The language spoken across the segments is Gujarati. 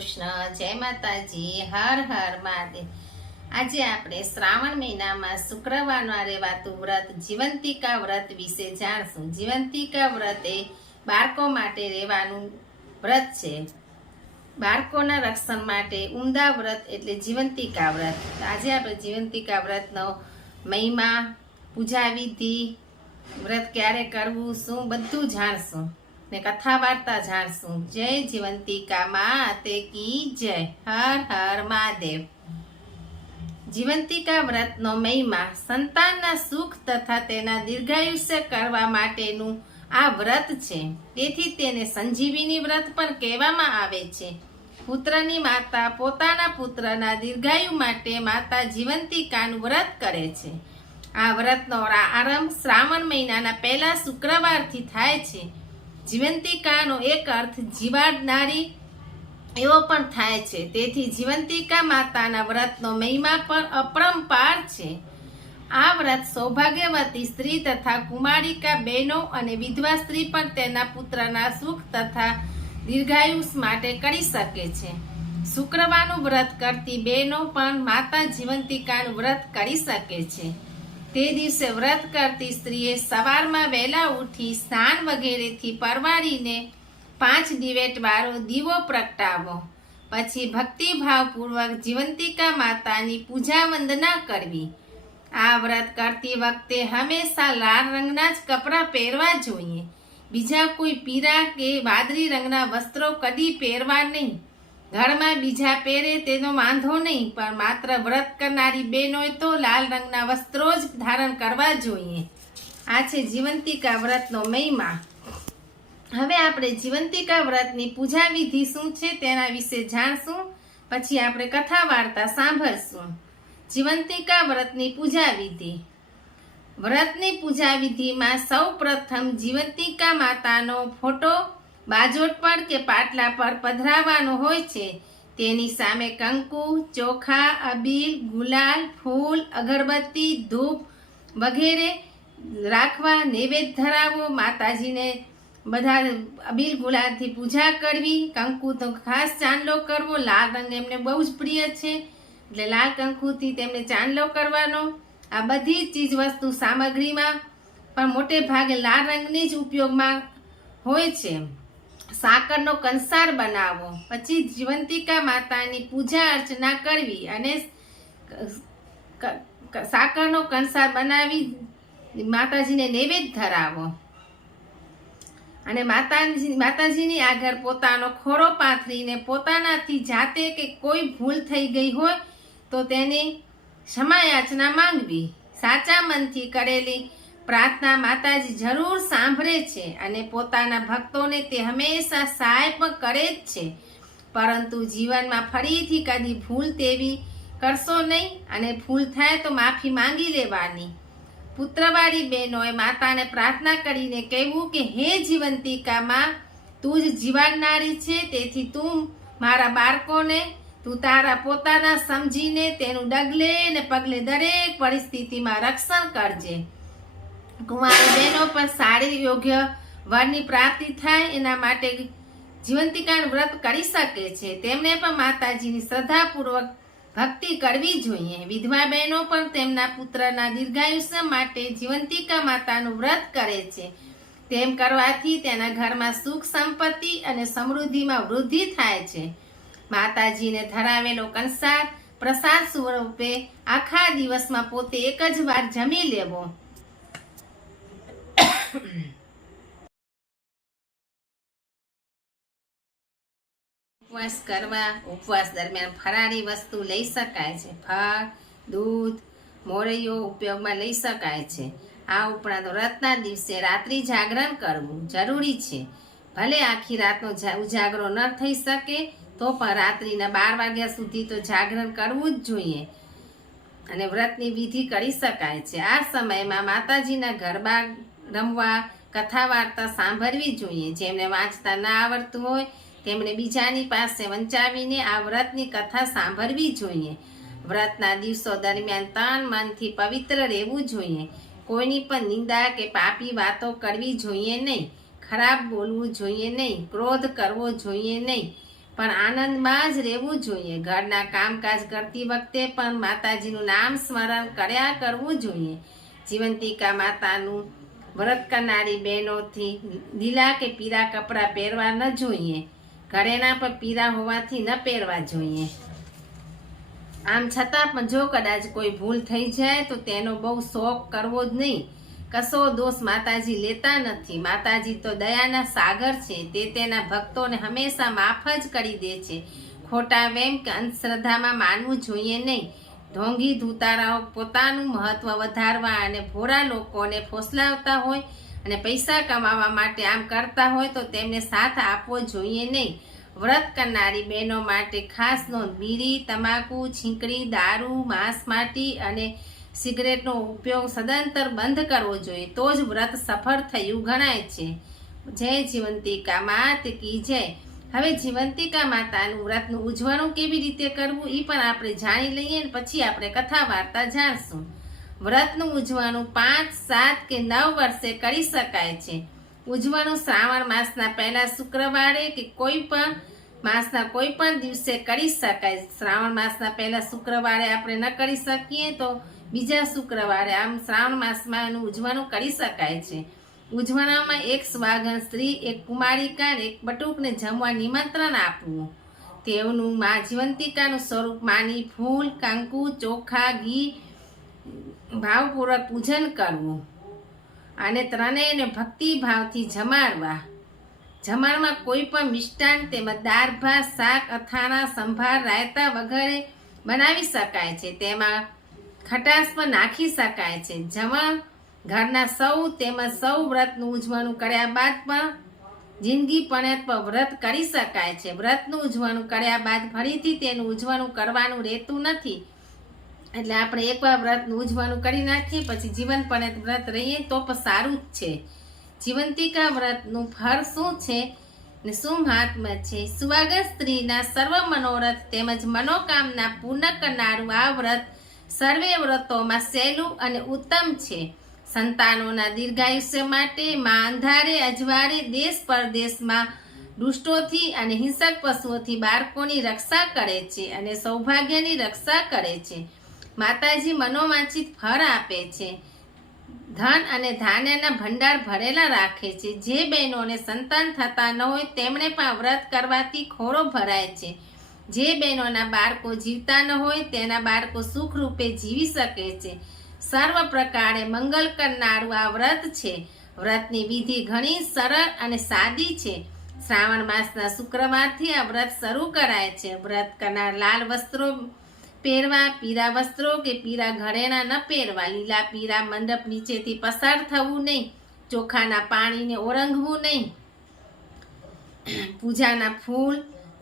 કૃષ્ણ, જય માતાજી, હર હર મહાદેવ। આજે આપણે શ્રાવણ મહિનામાં શુક્રવારના રહેવાતું વ્રત જીવંતિકા વ્રત વિશે જાણશું। જીવંતિકા વ્રત એ બાળકો માટે રહેવાનું વ્રત છે। બાળકોના રક્ષણ માટે ઉમદા વ્રત એટલે જીવંતિકા વ્રત। આજે આપણે જીવંતિકા વ્રતનો મહિમા, પૂજા વિધિ, વ્રત ક્યારે કરવું, શું બધું જાણશું ને કથા વાર્તા જાણશું। જય જીવંતિકા માતે કી જય, હર હર મહાદેવ। જીવંતિકા વ્રતનો મહિમા સંતાનના સુખ તથા તેના દીર્ઘાયુષ્ય કરવા માટેનું આ વ્રત છે। તેથી તેને સંજીવિની વ્રત પણ કહેવામાં આવે છે। પુત્રની માતા પોતાના પુત્રના દીર્ઘાયુ માટે માતા જીવંતિકાનું વ્રત કરે છે। આ વ્રતનો આરંભ શ્રાવણ મહિનાના પહેલા શુક્રવારથી થાય છે। જીવંતિકાનો એક અર્થ જીવાડનારી એવો પણ થાય છે। તેથી જીવંતિકા માતાના વ્રતનો મહિમા પણ અપરંપાર છે। આ વ્રત સૌભાગ્યવતી સ્ત્રી તથા કુમારિકા બહેનો અને વિધવા સ્ત્રી પણ તેના પુત્રના સુખ તથા દીર્ઘાયુષ માટે કરી શકે છે। શુક્રવારનું વ્રત કરતી બહેનો પણ માતા જીવંતિકાનું વ્રત કરી શકે છે। તે દિવસે વ્રત કરતી સ્ત્રીએ સવારમાં વહેલા ઉઠી સ્નાન વગેરેથી પરવારીને 5 દિવેટ વાળો દીવો પ્રગટાવો। પછી ભક્તિભાવપૂર્વક જીવંતિકા માતાની પૂજા વંદના કરવી। આ વ્રત કરતી વખતે હંમેશા લાલ રંગના જ કપડાં પહેરવા જોઈએ। બીજા કોઈ પીળા કે વાદળી રંગના વસ્ત્રો કદી પહેરવા નહીં। ઘરમાં બીજા પહેરે તેનો વાંધો નહીં, પણ માત્ર વ્રત કરનારી બહેનોએ તો લાલ રંગના વસ્ત્રો જ ધારણ કરવા જોઈએ। આ છે જીવંતિકા વ્રતનો મહિમા। હવે આપણે જીવંતિકા વ્રતની પૂજા વિધિ શું છે તેના વિશે જાણશું, પછી આપણે કથા વાર્તા સાંભળશું। જીવંતિકા વ્રતની પૂજા વિધિ। વ્રતની પૂજા વિધિમાં સૌ પ્રથમ જીવંતિકા માતાનો ફોટો બાજોટ પર કે પાટલા પર પધરાવવાનો હોય છે। તેની સામે કંકુ, ચોખા, અબીલ, ગુલાલ, ફૂલ, અગરબત્તી, ધૂપ વગેરે રાખવા, નૈવેદ્ય ધરાવો। માતાજીને બધા અબીલ ગુલાલથી પૂજા કરવી। કંકુ તો ખાસ ચાંદલો કરવો, લાલ રંગ એમને બહુ જ પ્રિય છે એટલે લાલ કંકુથી તેમને ચાંદલો કરવાનો। આ બધી ચીજ વસ્તુ સામગ્રીમાં પણ મોટે ભાગે લાલ રંગની જ ઉપયોગમાં હોય છે। સાકરનો કંસાર બનાવો, પછી જીવંતિકા માતાની પૂજા અર્ચના કરવી અને સાકરનો કંસાર બનાવી માતાજીને નૈવેદ્ય ધરાવો અને માતાજીની આગળ પોતાનો ખોળો પાથરીને પોતાનાથી જાતે કે કોઈ ભૂલ થઈ ગઈ હોય તો તેની ક્ષમાયાચના માંગવી। સાચા મનથી કરેલી પ્રાર્થના માતાજી જરૂર સાંભળે છે અને પોતાના ભક્તોને તે હંમેશા સહાય પણ કરે જ છે। પરંતુ જીવનમાં ફરીથી કદી ભૂલ તેવી કરશો નહીં અને ભૂલ થાય તો માફી માંગી લેવાની। પુત્રવાળી બહેનોએ માતાને પ્રાર્થના કરીને કહેવું કે હે જીવંતિકા માં, તું જ જીવાડનારી છે, તેથી તું મારા બાળકોને તું તારા પોતાના સમજીને તેનું ડગલે ને પગલે દરેક પરિસ્થિતિમાં રક્ષણ કરજે। કુંવારી બહેનો પણ સારી યોગ્ય વરની પ્રાપ્તિ થાય એના માટે જીવંતિકાનું વ્રત કરી શકે છે। તેમને પણ માતાજીની શ્રદ્ધાપૂર્વક ભક્તિ કરવી જોઈએ। વિધવા બહેનો પણ તેમના પુત્રના દીર્ઘાયુષ્ય માટે જીવંતિકા માતાનું વ્રત કરે છે। તેમ કરવાથી તેના ઘરમાં સુખ સંપત્તિ અને સમૃદ્ધિમાં વૃદ્ધિ થાય છે। માતાજીને ધરાવેલો કંસાર પ્રસાદ સ્વરૂપે આખા દિવસમાં પોતે એક જ વાર જમી લેવો। ઉપવાસ કરવા, ઉપવાસ દરમિયાન ફરાળી વસ્તુ લઈ શકાય છે। ફળ, દૂધ, મોરૈયો ઉપયોગમાં લઈ શકાય છે। આ ઉપરાંત વ્રતના દિવસે રાત્રિ જાગરણ કરવું જરૂરી છે। ભલે આખી રાતનો ઉજાગરો ન થઈ શકે તો પણ રાત્રિના 12 વાગ્યા સુધી તો જાગરણ કરવું જ જોઈએ અને વ્રતની વિધિ કરી શકાય છે। આ સમયમાં માતાજીના ગરબા રમવા, કથા વાર્તા સાંભળવી જોઈએ। જેમને વાંચતા ના આવડતું હોય તેમણે બીજાની પાસે વંચાવીને આ વ્રતની કથા સાંભળવી જોઈએ। વ્રતના દિવસો દરમિયાન તન મનથી પવિત્ર રહેવું જોઈએ। કોઈની પણ નિંદા કે પાપી વાતો કરવી જોઈએ નહીં। ખરાબ બોલવું જોઈએ નહીં। ક્રોધ કરવો જોઈએ નહીં। પણ આનંદમાં જ રહેવું જોઈએ. ઘરના કામકાજ કરતી વખતે પણ માતાજીનું નામ સ્મરણ કર્યા કરવું જોઈએ. જીવંતિકા માતાનું વ્રત કરનારી બહેનોથી લીલા કે પીળા કપડાં પહેરવા ન જોઈએ. ઘરેણા પર પીળા હોવાથી ન પહેરવા જોઈએ. આમ છતાં પણ જો કદાચ કોઈ ભૂલ થઈ જાય તો તેનો બહુ શોખ કરવો જ નહીં. કશો દોષ માતાજી લેતા નથી. માતાજી તો દયાના સાગર છે. તે તેના ભક્તોને હંમેશા માફ જ કરી દે છે. ખોટા વેમ કે અંધશ્રદ્ધામાં માનવું જોઈએ નહીં. ઢોંગી ધૂતારાઓ પોતાનું મહત્વ વધારવા અને ભોળા લોકોને ફોસલાવતા હોય અને પૈસા કમાવા માટે આમ કરતા હોય તો તેમને સાથ આપવો જોઈએ નહીં. વ્રત કરનારી બહેનો માટે ખાસ નોંધ: બીડી, તમાકુ, છીંકડી, દારૂ, માંસ માટી અને સિગરેટનો ઉપયોગ સદંતર બંધ કરવો જોઈએ. તો જ વ્રત સફળ થયું ગણાય છે. જય જીવંતિકા માત કી જય. હવે જીવંતિકા માતાનું વ્રતનું ઉજવણું કેવી રીતે કરવું એ પણ આપણે જાણી લઈએ ને પછી આપણે કથા વાર્તા જાણશું. વ્રતનું ઉજવણું 5, 7 કે 9 વર્ષે કરી શકાય છે. ઉજવણું શ્રાવણ માસના પહેલા શુક્રવારે કે કોઈ પણ માસના કોઈ પણ દિવસે કરી શકાય. શ્રાવણ માસના પહેલા શુક્રવારે આપણે ન કરી શકીએ તો બીજા શુક્રવારે, આમ શ્રાવણ માસમાં એનું ઉજવણું કરી શકાય છે. ઉજવણામાં એક સ્વાગન સ્ત્રી, એક કુમારિકા અને એક બટુકને જમવા નિમંત્રણ આપવું. તેઓનું મા જીવંતિકાનું સ્વરૂપ માની ફૂલ, કંકુ, ચોખા, ઘી ભાવપૂર્વક પૂજન કરવું અને ત્રણેયને ભક્તિભાવથી જમાડવા. જમણમાં કોઈ પણ મિષ્ટાન તેમજ દાળ ભાત, શાક, અથાણા, સંભાર, રાયતા વગેરે બનાવી શકાય છે. તેમાં ખટાશ પણ નાખી શકાય છે. જમણ ઘરના સૌ તેમજ સૌ વ્રતનું ઉજવણું કર્યા બાદ પણ જિંદગી પણેત પર વ્રત કરી શકાય છે. વ્રતનું ઉજવણું કર્યા બાદ ફરીથી તેનું ઉજવણું કરવાનું રહેતું નથી. એટલે આપણે એકવાર વ્રતનું ઉજવણું કરી નાખીએ પછી જીવન પણેત વ્રત રહીએ તો પણ સારું જ છે. જીવંતિકા વ્રતનું ફળ શું છે ને શું મહાત્મ્ય છે? સુવાગત સ્ત્રીના સર્વ મનોરથ તેમજ મનોકામના પૂર્ણ કરનારું આ વ્રત સર્વે વ્રતોમાં સહેલું અને ઉત્તમ છે. સંતાનોના દીર્ઘાયુષ્ય માટે માં અંધારે અજવાળે દેશ પરદેશમાં દુષ્ટોથી અને હિંસક પશુઓથી બાળકોની રક્ષા કરે છે અને સૌભાગ્યની રક્ષા કરે છે. માતાજી મનોવાંછિત ફળ આપે છે. ધન અને ધાન્યના ભંડાર ભરેલા રાખે છે. જે બહેનોને સંતાન થતા ન હોય તેમણે પણ વ્રત કરવાથી ખોળો ભરાય છે. જે બહેનોના બાળકો જીવતા ન હોય તેના બાળકો સુખરૂપે જીવી શકે છે. સર્વ પ્રકારે મંગલ કરનારું આ વ્રત છે. વ્રતની વિધિ ઘણી સરળ અને સાદી છે. શ્રાવણ માસના શુક્રવારથી આ વ્રત શરૂ કરાય છે. વ્રત કરનાર લાલ વસ્ત્રો પહેરવા, પીળા વસ્ત્રો કે પીળા ઘરેણા ન પહેરવા, લીલા પીળા મંડપ નીચેથી પસાર થવું નહીં, ચોખાના પાણીને ઓળંગવું નહીં, પૂજાના ફૂલ,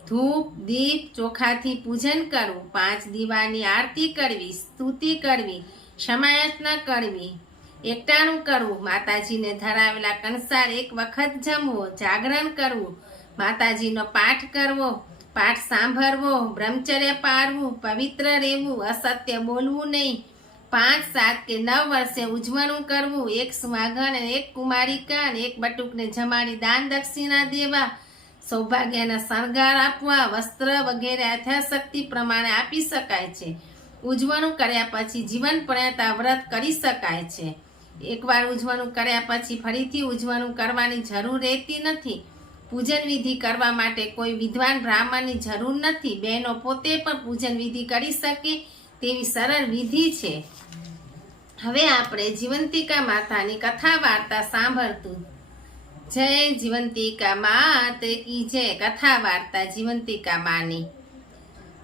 ધૂપ, દીપ, ચોખાથી પૂજન કરવું, 5 દીવાની આરતી કરવી, સ્તુતિ કરવી, ક્ષમાયાચના કરવી, એકટાણું કરવું, માતાજીને ધરાવેલા કંસાર એક વખત જમવો, જાગરણ કરવું, માતાજીનો પાઠ કરવો, પાઠ સાંભળવો, બ્રહ્મચર્ય પાળવું, પવિત્ર રહેવું, અસત્ય બોલવું નહીં, 5, 7 કે 9 વર્ષે ઉજવણું કરવું, એક સુહાગણ અને એક કુમારિકા અને એક બટુકને જમાડી દાન દક્ષિણા દેવા, સૌભાગ્યના શણગાર આપવા, વસ્ત્ર વગેરે યથાશક્તિ પ્રમાણે આપી શકાય છે. ઉજવણું કર્યા પછી જીવન પર્યંત આ વ્રત કરી શકાય છે. એકવાર ઉજવણું કર્યા પછી ફરીથી ઉજવણું કરવાની જરૂર રહેતી નથી. પૂજન વિધિ કરવા માટે કોઈ વિદ્વાન બ્રાહ્મણની જરૂર નથી. બહેનો પોતે પણ પૂજન વિધિ કરી શકે તેવી સરળ વિધિ છે. હવે આપણે જીવંતિકા માતાની કથા વાર્તા સાંભળતું. જય જીવંતિકા માત કી જય. કથા વાર્તા જીવંતિકા માની.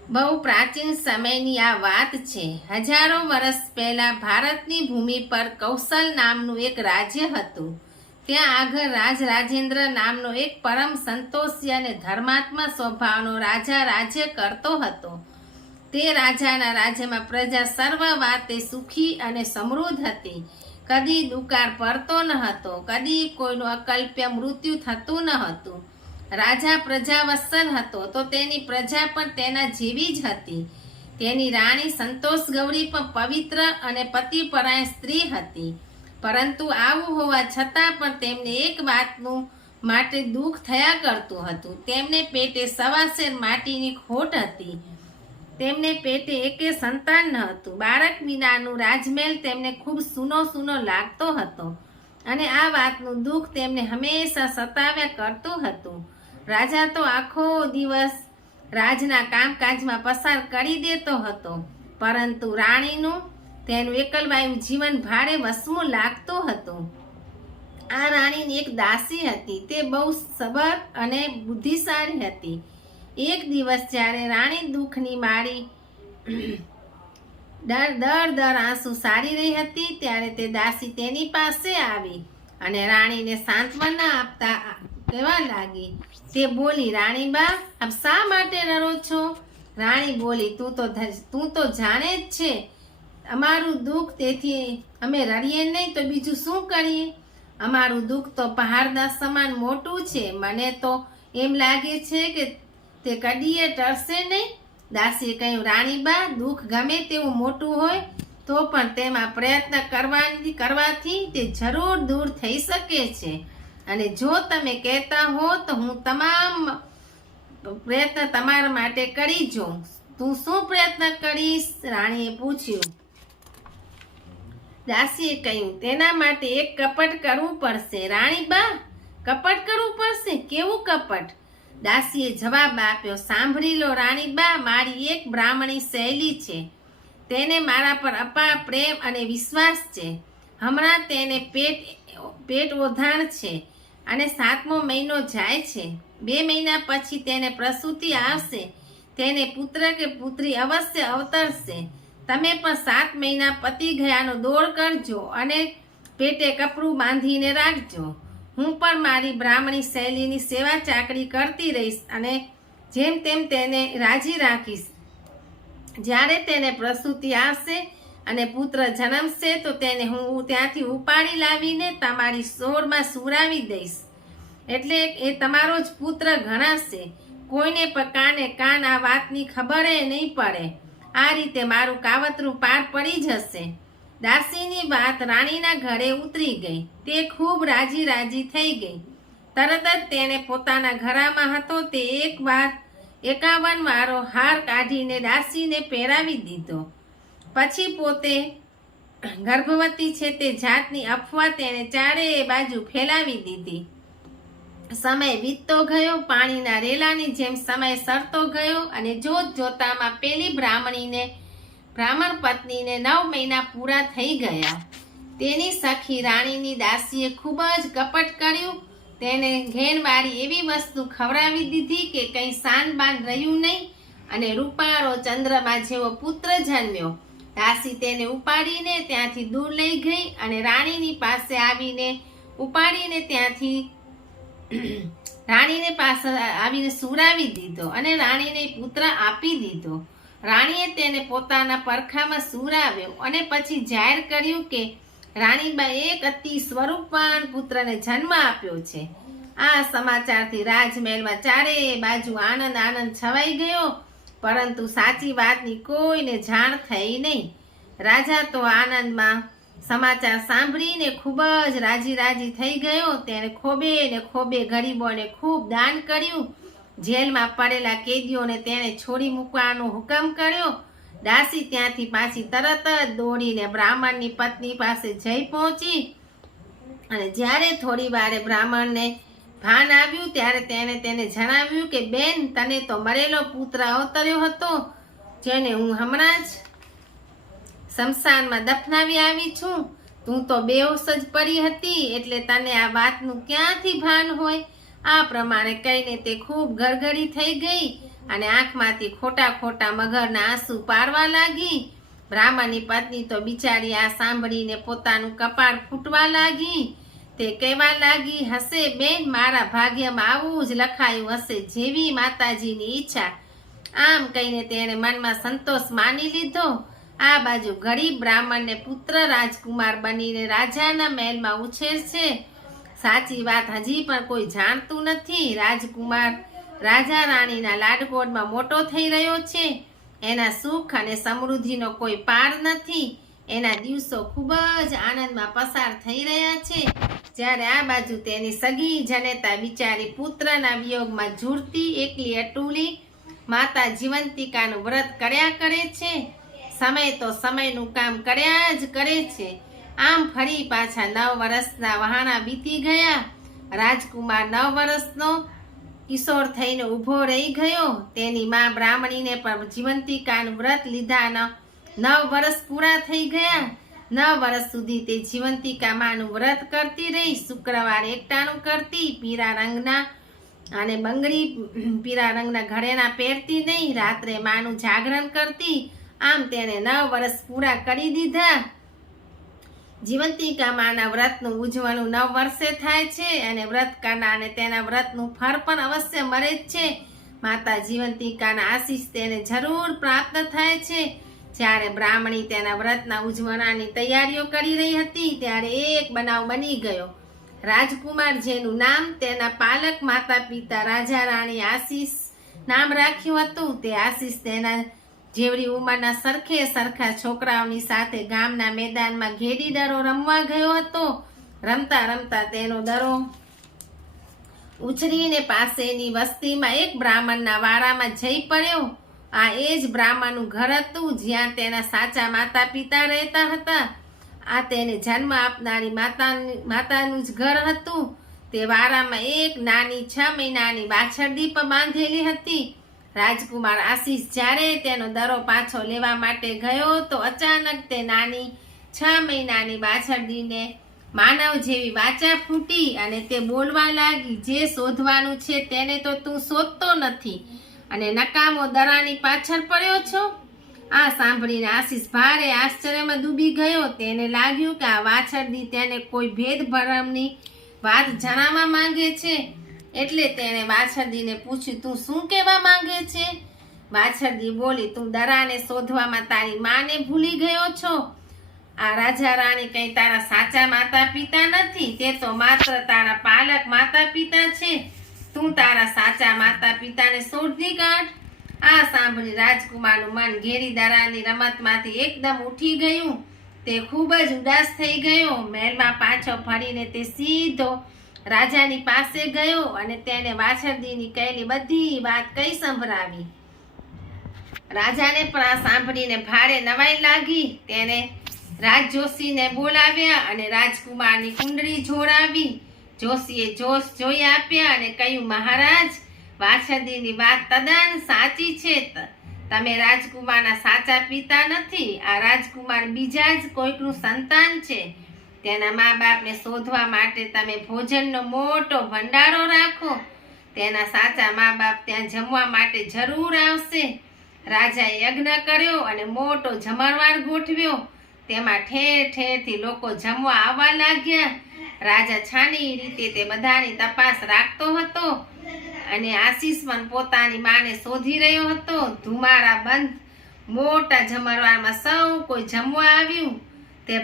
બહુ પ્રાચીન સમયની આ વાત છે. હજારો વર્ષ પહેલા ભારતની ભૂમિ પર કૌશલ નામનું એક રાજ્ય હતું. ત્યાં આગળ રાજેન્દ્ર નામનો એક પરમ સંતોષી અને ધર્માત્મા સ્વભાવનો રાજા રાજ્ય કરતો હતો. તે રાજાના રાજ્યમાં પ્રજા સર્વ વાતે સુખી અને સમૃદ્ધ હતી. કદી દુકાળ પડતો ન હતો, કદી કોઈનું અકલ્પ્ય મૃત્યુ થતું ન હતું. રાજા પ્રજાવત્સલ હતો તો તેની પ્રજા પણ તેના જેવી જ હતી. તેની રાણી સંતોષ ગૌરી પણ પવિત્ર અને પતિપરાયણ સ્ત્રી હતી. પરંતુ આવું હોવા છતાં પણ તેમને એક વાતનું માટે દુઃખ થયા કરતું હતું. તેમને પેટે સવાસેર માટીની ખોટ હતી. તેમને પેટે એકે સંતાન ન હતું. બાળક વિનાનું રાજમહેલ તેમને ખૂબ સૂનો સૂનો લાગતો હતો અને આ વાતનું દુઃખ તેમને હંમેશા સતાવ્યા કરતું હતું. રાજા તો આખો દિવસ રાજના કામકાજમાં પસાર કરી દેતો હતો, પરંતુ રાણીનું તેનું એકલવાયું જીવન ભારે વસમું લાગતું હતું. આ રાણીની એક દાસી હતી. તે બહુ સબર અને બુદ્ધિશાળી હતી. એક દિવસ જ્યારે રાણી દુઃખની મારી દર આંસુ સારી રહી હતી, ત્યારે તે દાસી તેની પાસે આવી અને રાણીને સાંત્વના આપતા કહેવા લાગી. તે બોલી, રાણીબા, આપ શા માટે રડો છો? રાણી બોલી, તું તો જાણે જ છે અમારું દુઃખ, તેથી અમે રડીએ નહીં તો બીજું શું કરીએ? અમારું દુઃખ તો પહાડના સમાન મોટું છે. મને તો એમ લાગે છે કે તે કડીએ ટળશે નહીં. દાસીએ કહ્યું, રાણીબા, દુઃખ ગમે તેવું મોટું હોય તો પણ તેમાં પ્રયત્ન કરવાથી તે જરૂર દૂર થઈ શકે છે, અને જો તમે કહેતા હો તો હું તમામ પ્રયત્ન તમારા માટે કરી જોઉં. તું શું પ્રયત્ન કરીશ? રાણીએ પૂછ્યું. દાસીએ કહ્યું, તેના માટે એક કપટ કરવું પડશે. રાણીબા, કપટ કરવું પડશે? કેવું કપટ? દાસીએ જવાબ આપ્યો, સાંભળી લો રાણીબા, મારી એક બ્રાહ્મણી સહેલી છે. તેને મારા પર અપાર પ્રેમ અને વિશ્વાસ છે. હમણાં તેને પેટ ઓધાણ છે અને 7મો મહિનો જાય છે. 2 મહિના પછી તેને પ્રસૂતિ આવશે. તેને પુત્ર કે પુત્રી અવશ્ય અવતરશે. તમે પણ 7 મહિના પતી ગયાનો દોડ કરજો અને પેટે કપડું બાંધીને રાખજો. હું પણ મારી બ્રાહ્મણી શૈલીની સેવા ચાકરી કરતી રહીશ અને જેમ તેમ તેને રાજી રાખીશ. જ્યારે તેને પ્રસૂતિ આવશે અને પુત્ર જન્મશે તો તેને હું ત્યાંથી ઉપાડી લાવીને તમારી સોળમાં સુરાવી દઈશ. એટલે એ તમારો જ પુત્ર ગણાશે. કોઈને પણ કાન આ વાતની ખબર નહીં પડે. આ રીતે મારું કાવતરું પાર પડી જશે. દાસીની વાત રાણીના ઘરે ઉતરી ગઈ. તે ખૂબ રાજી થઈ ગઈ. તરત જ તેણે પોતાના ઘરમાં હતો તે 51 વારો હાર કાઢીને દાસીને પહેરાવી દીધો. પછી પોતે ગર્ભવતી છે તે જાતની અફવા તેણે ચારે બાજુ ફેલાવી દીધી. સમય વીતતો ગયો, પાણીના રેલાની જેમ સમય સરતો ગયો અને જોતામાં પેલી બ્રાહ્મણ પત્નીને 9 મહિના પૂરા થઈ ગયા. તેની સખી રાણીની દાસીએ ખૂબ જ કપટ કર્યું. તેને ઘેનવાળી એવી વસ્તુ ખવડાવી દીધી કે કંઈ સાનબાન રહ્યું નહીં અને રૂપાળો ચંદ્રમા જેવો પુત્ર જન્મ્યો. દાસી તેને ઉપાડીને ત્યાંથી દૂર લઈ ગઈ અને રાણીની પાસે આવીને સુરાવી દીધો અને રાણીને પુત્ર આપી દીધો. રાણીએ તેને પોતાના પરખામાં સુરાવ્યો અને પછી જાહેર કર્યું કે રાણીબા એક અતિ સ્વરૂપવાન પુત્રને જન્મ આપ્યો છે. આ સમાચારથી રાજમહેલમાં ચારે બાજુ આનંદ છવાઈ ગયો, પરંતુ સાચી વાતની કોઈને જાણ થઈ નહીં. રાજા તો આનંદમાં સમાચાર સાંભળીને ખૂબ જ રાજી થઈ ગયો. તેણે ખોબે ગરીબોને ખૂબ દાન કર્યું. જેલમાં પડેલા કેદીઓને તેણે છોડી મૂકવાનો હુકમ કર્યો. દાસી ત્યાંથી પાછી તરત જ દોડીને બ્રાહ્મણની પત્ની પાસે જઈ પહોંચી અને જ્યારે થોડી વારે બ્રાહ્મણને ભાન આવ્યું ત્યારે તેણે તેને જણાવ્યું કે બેન, તને તો મરેલો પુત્ર અવતર્યો હતો, જેને હું હમણાં જ સ્મશાનમાં દફનાવી આવી છું. તું તો બેહોશ જ પડી હતી, એટલે તને આ વાતનું ક્યાંથી ભાન હોય? આ પ્રમાણે કહીને તે ખૂબ ગરગડી થઈ ગઈ અને આંખમાંથી ખોટા મગરના આંસુ પારવા લાગી. બ્રાહ્મણની પત્ની તો બિચારી આ સાંભળીને પોતાનું કપાળ ફૂટવા લાગી. તે કહેવા લાગી, હશે બેન, મારા ભાગ્યમાં આવું જ લખાયું હશે, જેવી માતાજીની ઈચ્છા. આમ કહીને તેણે મનમાં સંતોષ માની લીધો. આ બાજુ ગરીબ બ્રાહ્મણને પુત્ર રાજકુમાર બનીને રાજાના મહેલમાં ઉછેર છે. સાચી વાત હજી પણ કોઈ જાણતું નથી. રાજકુમાર રાજા રાણીના લાડકોડમાં મોટો થઈ રહ્યો છે. એના સુખ અને સમૃદ્ધિનો કોઈ પાર નથી. એના દિવસો ખૂબ જ આનંદમાં પસાર થઈ રહ્યા છે. જ્યારે આ બાજુ તેની સગી જનેતા બિચારી પુત્રના વિયોગમાં ઝૂરતી એકલી અટુલી માતા જીવંતિકાનું વ્રત કર્યા કરે છે. સમય તો સમયનું કામ કર્યા જ કરે છે. આમ ફરી પાછા 9 વર્ષના વહાણા વીતી ગયા. રાજકુમાર 9 વર્ષનો કિશોર થઈને ઊભો રહી ગયો. તેની મા બ્રાહ્મણીને પણ જીવંતિકાનું વ્રત લીધા 9 વર્ષ પૂરા થઈ ગયા. 9 વર્ષ સુધી તે જીવંતિકા માનું વ્રત કરતી રહી. શુક્રવારે એકટાણું કરતી, પીળા રંગના અને બંગડી પીળા રંગના ઘરેણા પહેરતી નહીં. રાત્રે માનું જાગરણ કરતી. આમ તેને 9 વર્ષ પૂરા કરી દીધા. જીવંતિકા માના વ્રતનું ઉજવણું 9 વર્ષે થાય છે અને વ્રત કરનારને તેના વ્રતનું ફળ પણ અવશ્ય મળે જ છે. માતા જીવંતિકાના આશીષ તેને જરૂર પ્રાપ્ત થાય છે. જ્યારે બ્રાહ્મણી તેના વ્રતના ઉજવણાની તૈયારીઓ કરી રહી હતી ત્યારે એક બનાવ બની ગયો. રાજકુમાર જેનું નામ તેના પાલક માતા પિતા રાજા રાણી આશીષ નામ રાખ્યું હતું, તે આશીષ તેના જેવડી ઉંમરના સરખા છોકરાઓની સાથે ગામના મેદાનમાં ઘેડી દરો રમવા ગયો હતો. રમતા રમતા તેનો દરો ઉછરીને પાસેની વસ્તીમાં એક બ્રાહ્મણના વાડામાં જઈ પડ્યો. આ એ જ બ્રાહ્મણનું ઘર હતું જ્યાં તેના સાચા માતા પિતા રહેતા હતા. આ તેને જન્મ આપનારી માતાનું જ ઘર હતું. તે વાડામાં એક નાની 6 મહિનાની વાછરડી પણ બાંધેલી હતી. રાજકુમાર આશીષ જ્યારે તેનો દરો પાછો લેવા માટે ગયો તો અચાનક તે નાની 6 મહિનાની વાછરડીને માનવ જેવી વાચા ફૂટી અને તે બોલવા લાગી, જે શોધવાનું છે તેને તો તું શોધતો નથી અને નકામો દરાની પાછળ પડ્યો છો. આ સાંભળીને આશીષ ભારે આશ્ચર્યમાં ડૂબી ગયો. તેને લાગ્યું કે આ વાછરડી તેને કોઈ ભેદભરમની વાત જણાવવા માંગે છે. એટલે તેણે વાછરડીને પૂછ્યું, તું શું કહેવા માંગે છે? વાછરડી બોલી, તું દરાને શોધવામાં તારી માને ભૂલી ગયો છો. આ રાજા રાણી કંઈ તારા સાચા માતા પિતા નથી, તે તો માત્ર તારા પાલક માતા પિતા છે. તું તારા સાચા માતા પિતાને શોધી કાઢ. આ સાંભળી રાજકુમારનું મન ઘેરી દરાની રમતમાંથી એકદમ ઉઠી ગયું. તે ખૂબ જ ઉદાસ થઈ ગયો. મહેલમાં પાછો ફરીને તે સીધો રાજાની પાસે ગયો અને તેને વાછરડીની કહેલી બધી વાત કઈ સંભળાવી. રાજાને પણ આ સાંભળીને ભારે નવાઈ લાગી. તેને રાજજોશીને બોલાવ્યા અને રાજકુમારની કુંડળી જોડાવી. જોશીએ જોશ જોઈ આપ્યા અને કહ્યું, મહારાજ, વાછરડીની વાત તદ્દન સાચી છે. તમે રાજકુમારના સાચા પિતા નથી. આ રાજકુમાર બીજા જ કોઈકનું સંતાન છે. તેના મા બાપને શોધવા માટે તમે ભોજનનો મોટો ભંડારો રાખો. તેના સાચા મા બાપ ત્યાં જમવા માટે જરૂર આવશે. રાજાએ યજ્ઞ કર્યો અને મોટો જમણવાર ગોઠવ્યો. તેમાં ઠેર ઠેરથી લોકો જમવા આવવા લાગ્યા. રાજા છાની રીતે તે બધાની તપાસ રાખતો હતો અને આશીષ પણ પોતાની માને શોધી રહ્યો હતો. ધુમાડા બંધ મોટા જમણવારમાં સૌ કોઈ જમવા આવ્યું. તે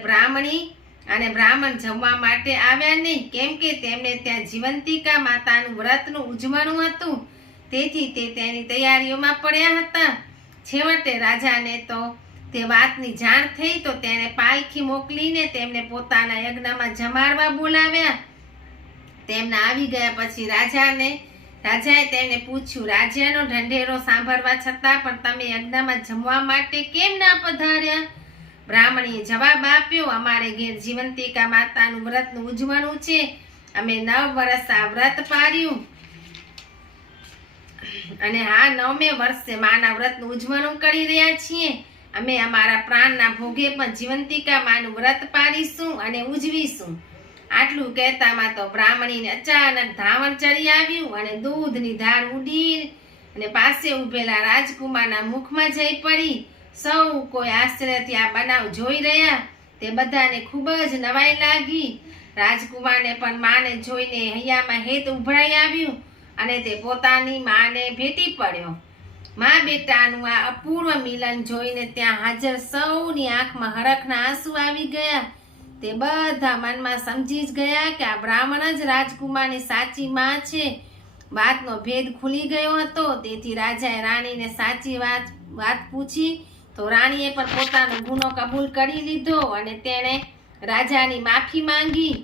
બ્રાહ્મણ જમવા માટે આવ્યા નહીં, કેમ કે તેમને ત્યાં જીવંતિકા માતાનું વ્રતનું ઉજવણું હતું. તેથી તે તેની તૈયારીઓમાં પડ્યા હતા. છેવટે રાજાને તો તે વાતની જાણ થઈ તો તેણે પાલખી મોકલીને તેમને પોતાના યજ્ઞમાં જમાડવા બોલાવ્યા. તેમના આવી ગયા પછી રાજાએ તેમને પૂછ્યું, રાજ્યનો ઢંઢેરો સાંભળવા છતાં પણ તમે યજ્ઞમાં જમવા માટે કેમ ના પધાર્યા? બ્રાહ્મણીએ જવાબ આપ્યો, અમારે ઘેર જીવંતિકા માતાનું વ્રતનું ઉજવણું છે. અમે 9 વર્ષ આ વ્રત પાળ્યું અને આ 9મે વર્ષે માના વ્રતનું ઉજવણું કરી રહ્યા છીએ. અમે અમારા પ્રાણના ભોગે પણ જીવંતિકા માનું વ્રત પાળીશું અને ઉજવીશું. આટલું કહેતામાં તો બ્રાહ્મણીને અચાનક ધાવણ ચડી આવ્યું અને દૂધની ધાર ઉડી અને પાસે ઊભેલા રાજકુમારના મુખમાં જઈ પડી. સૌ કોઈ આશ્ચર્યથી આ બનાવ જોઈ રહ્યા. તે બધાને ખૂબ જ નવાઈ લાગી. રાજકુમારને પણ માને જોઈને હૈયામાં હેત ઉભરાઈ આવ્યું અને તે પોતાની માને ભેટી પડ્યો. મા બેટાનું આ અપૂર્વ મિલન જોઈને ત્યાં હાજર સૌની આંખમાં હરખના આંસુ આવી ગયા. તે બધા મનમાં સમજી જ ગયા કે આ બ્રાહ્મણ જ રાજકુમારની સાચી માં છે. વાતનો ભેદ ખુલી ગયો હતો. તેથી રાજાએ રાણીને સાચી વાત પૂછી તો રાણીએ પણ પોતાનો ગુનો કબૂલ કરી લીધો અને તેણે રાજાની માફી માંગી.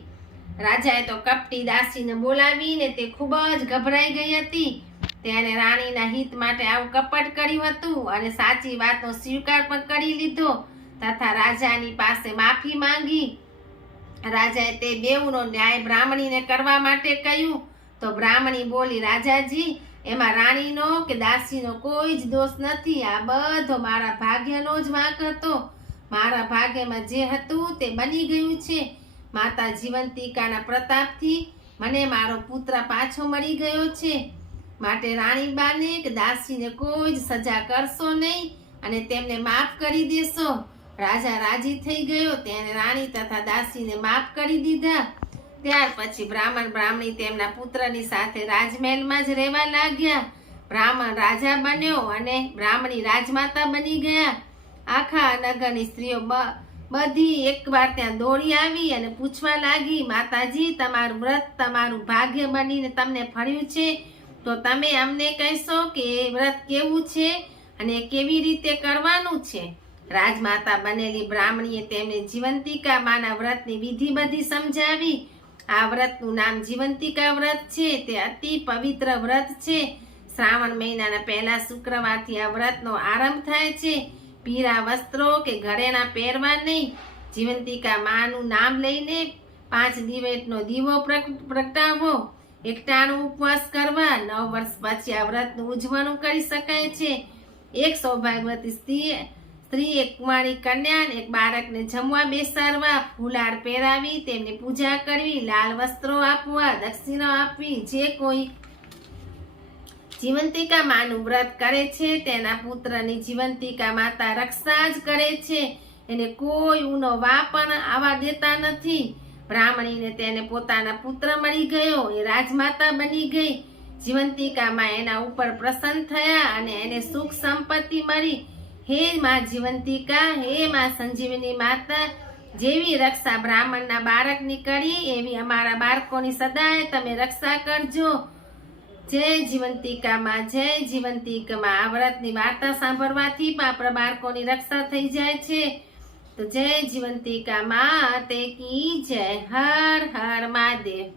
રાજાએ તો કપટી દાસીને બોલાવીને તે ખૂબ જ ગભરાઈ ગઈ હતી. તેણે રાણીના હિત માટે આવું કપટ કર્યું હતું અને સાચી વાતનો સ્વીકાર પણ કરી લીધો તથા રાજાની પાસે માફી માંગી. રાજાએ તે બેઉનો ન્યાય બ્રાહ્મણીને કરવા માટે કહ્યું તો બ્રાહ્મણી બોલી, રાજાજી, એમાં રાણીનો કે દાસીનો કોઈ જ દોષ નથી. આ બધો મારા ભાગ્યનો જ વાંક હતો. મારા ભાગ્યમાં જે હતું તે બની ગયું છે. માતા જીવંતિકાના પ્રતાપથી મને મારો પુત્ર પાછો મળી ગયો છે. માટે રાણીબાને કે દાસીને કોઈ જ સજા કરશો નહીં અને તેમને માફ કરી દેશો. રાજા રાજી થઈ ગયો. તેણે રાણી તથા દાસીને માફ કરી દીધા. ત્યાર પછી બ્રાહ્મણ બ્રાહ્મણી તેમના પુત્રની સાથે રાજમહેલમાં જ રહેવા લાગ્યા. બ્રાહ્મણ રાજા બન્યો અને બ્રાહ્મણી રાજમાતા બની ગયા. આખા નગરની સ્ત્રીઓ બધી એકવાર ત્યાં દોડી આવી અને પૂછવા લાગી, માતાજી, તમારું વ્રત તમારું ભાગ્ય બનીને તમને ફળ્યું છે તો તમે અમને કહેશો કે એ વ્રત કેવું છે અને કેવી રીતે કરવાનું છે. રાજમાતા બનેલી બ્રાહ્મણીએ તેમને જીવંતિકા માના વ્રતની વિધિ બધી સમજાવી. આ વ્રતનું નામ જીવંતિકા વ્રત છે. તે અતિ પવિત્ર વ્રત છે. શ્રાવણ મહિનાના પહેલા શુક્રવારથી આ વ્રતનો આરંભ થાય છે. પીળા વસ્ત્રો કે ઘરેણા પહેરવા નહીં. જીવંતિકા માનું નામ લઈને 5 દિવેટનો દીવો પ્રગટાવવો. એકટાણું ઉપવાસ કરવા. 9 વર્ષ પછી આ વ્રતનું ઉજવણું કરી શકાય છે. એક સૌભાગ્યવતી સ્ત્રી એક કુંવારી કન્યા એક બાળકને જમવા બેસાડવા, ફૂલાર પહેરાવી તેમની પૂજા કરવી, લાલ વસ્ત્રો આપવા, દક્ષિણા આપવી. જે કોઈ જીવંતિકા માનું વ્રત કરે છે તેના પુત્રની જીવંતિકા માતા રક્ષા જ કરે છે. એને કોઈ ઊનો વા પણ આવવા દેતા નથી. બ્રાહ્મણીને તેને પોતાના પુત્ર મળી ગયો. એ રાજમાતા બની ગઈ. જીવંતિકા માં એના ઉપર પ્રસન્ન થયા અને એને સુખ સંપત્તિ મળી. હે માં જીવંતિકા, હે માં સંજીવની માતા, જેવી રક્ષા બ્રાહ્મણના બાળકની કરી એવી અમારા બાળકોની સદાય તમે રક્ષા કરજો. જય જીવંતિકામાં, જય જીવંતિકામાં. આ વ્રતની વાર્તા સાંભળવાથી આપણા બાળકોની રક્ષા થઈ જાય છે. તો જય જીવંતિકામાં તે કી જય. હર હર મહાદેવ.